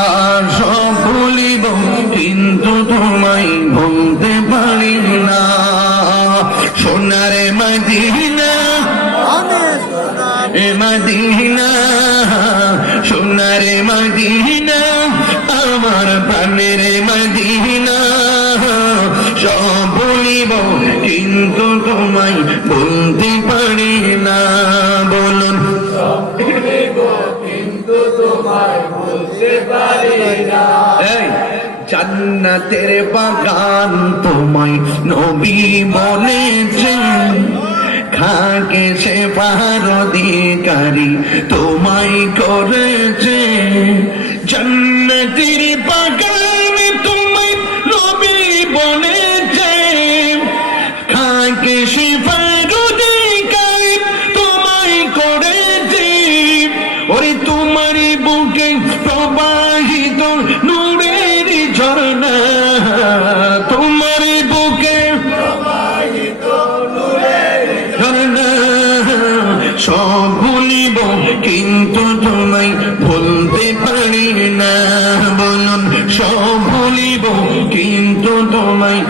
আর সব ভুলিব কিন্তু তোমায় ভুলতে পারি না। সোনারে মদিনা এ মদিনা, সোনারে মদিনা, আমার প্রাণের মদিনা। সব ভুলিব কিন্তু তোমায় ভুলতে পারি না। বলুন এই জান্নাতের বাগান তোমায় নবী বলেছেন, খাকে সে পাহাড় অধিকারী তোমায় করেছে। জান্নাতের বাগান তোমায় নবী বলেছে, খাকে সে পাহাড় অধিকারী তোমায় করেছে। ওরে তোমার বুকে প্রবাহিত নূরের ঝর্ণা, তোমার বুকে প্রবাহিত নূরের ঝর্ণা। সব ভুলিব কিন্তু তোমায় ভুলতে পারি না। বলুন সব ভুলিব কিন্তু তোমায়